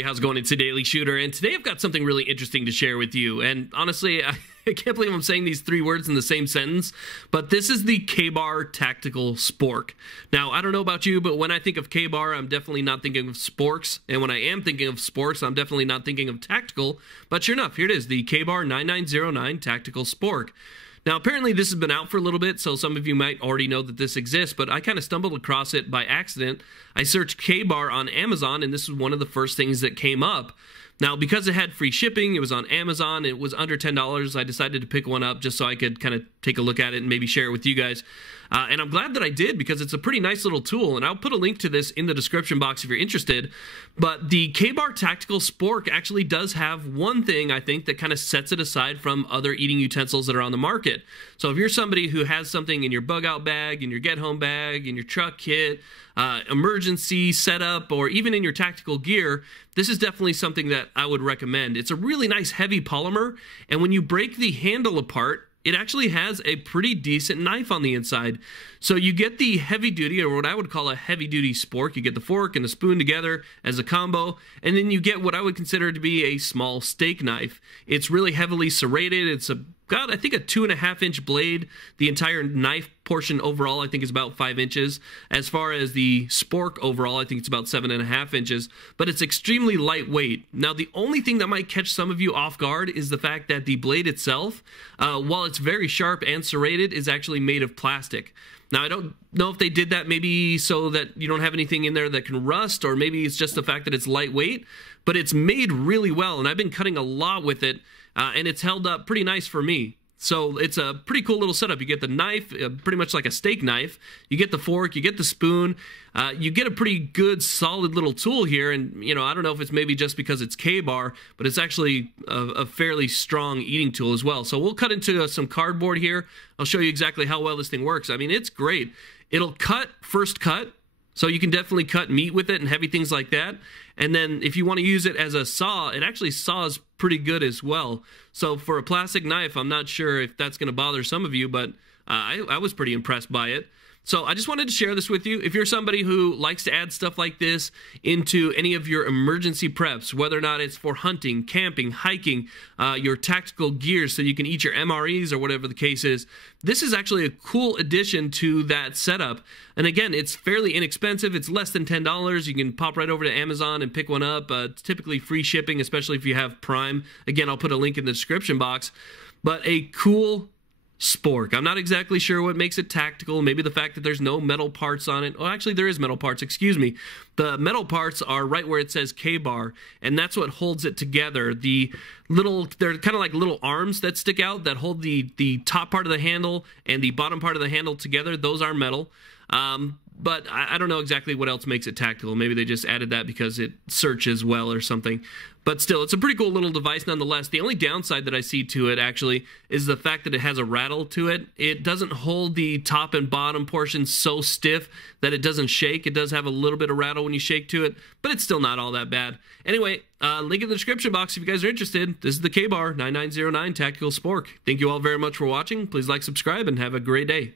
everybody, how's it going? It's a Daily Shooter, and today I've got something really interesting to share with you. And honestly, I can't believe I'm saying these three words in the same sentence, but this is the K-Bar Tactical Spork. Now, I don't know about you, but when I think of K-Bar, I'm definitely not thinking of Sporks, and when I am thinking of Sporks, I'm definitely not thinking of Tactical. But sure enough, here it is, the K-Bar 9909 Tactical Spork. Now, apparently this has been out for a little bit, so some of you might already know that this exists, but I kind of stumbled across it by accident. I searched K-Bar on Amazon, and this was one of the first things that came up. Now, because it had free shipping, it was on Amazon, it was under $10, I decided to pick one up just so I could kind of take a look at it and maybe share it with you guys. And I'm glad that I did, because it's a pretty nice little tool, and I'll put a link to this in the description box if you're interested. But the K-Bar Tactical Spork actually does have one thing, I think, that kind of sets it aside from other eating utensils that are on the market. So if you're somebody who has something in your bug-out bag, in your get-home bag, in your truck kit, emergency setup, or even in your tactical gear, this is definitely something that I would recommend. It's a really nice heavy polymer, and when you break the handle apart, it actually has a pretty decent knife on the inside. So you get the heavy duty, or what I would call a heavy duty spork. You get the fork and the spoon together as a combo, and then you get what I would consider to be a small steak knife. It's really heavily serrated. It's got, I think, a 2.5-inch blade. The entire knife portion overall, I think, is about 5 inches. As far as the spork overall, I think it's about 7.5 inches, but it's extremely lightweight. Now, the only thing that might catch some of you off guard is the fact that the blade itself, while it's very sharp and serrated, is actually made of plastic. Now, I don't know if they did that maybe so that you don't have anything in there that can rust, or maybe it's just the fact that it's lightweight, but it's made really well, and I've been cutting a lot with it, and it's held up pretty nice for me. So it's a pretty cool little setup. You get the knife, pretty much like a steak knife. You get the fork, you get the spoon. You get a pretty good, solid little tool here. And, you know, I don't know if it's maybe just because it's K-Bar, but it's actually a fairly strong eating tool as well. So we'll cut into some cardboard here. I'll show you exactly how well this thing works. I mean, it's great. It'll cut first cut. So you can definitely cut meat with it and heavy things like that. And then if you want to use it as a saw, it actually saws pretty good as well. So for a plastic knife, I'm not sure if that's going to bother some of you, but I was pretty impressed by it. So I just wanted to share this with you. If you're somebody who likes to add stuff like this into any of your emergency preps, whether or not it's for hunting, camping, hiking, your tactical gears so you can eat your MREs or whatever the case is, this is actually a cool addition to that setup. And again, it's fairly inexpensive. It's less than $10. You can pop right over to Amazon and pick one up. It's typically free shipping, especially if you have Prime. Again, I'll put a link in the description box. But a cool spork. I'm not exactly sure what makes it tactical. Maybe the fact that there's no metal parts on it. Oh, actually, there is metal parts. Excuse me. The metal parts are right where it says K-Bar, and that's what holds it together. They're kind of like little arms that stick out that hold the top part of the handle and the bottom part of the handle together. Those are metal. But I don't know exactly what else makes it tactical. Maybe they just added that because it searches well or something. But still, it's a pretty cool little device nonetheless. The only downside that I see to it, actually, is the fact that it has a rattle to it. It doesn't hold the top and bottom portion so stiff that it doesn't shake. It does have a little bit of rattle when you shake to it, but it's still not all that bad. Anyway, link in the description box if you guys are interested. This is the K-Bar 9909 Tactical Spork. Thank you all very much for watching. Please like, subscribe, and have a great day.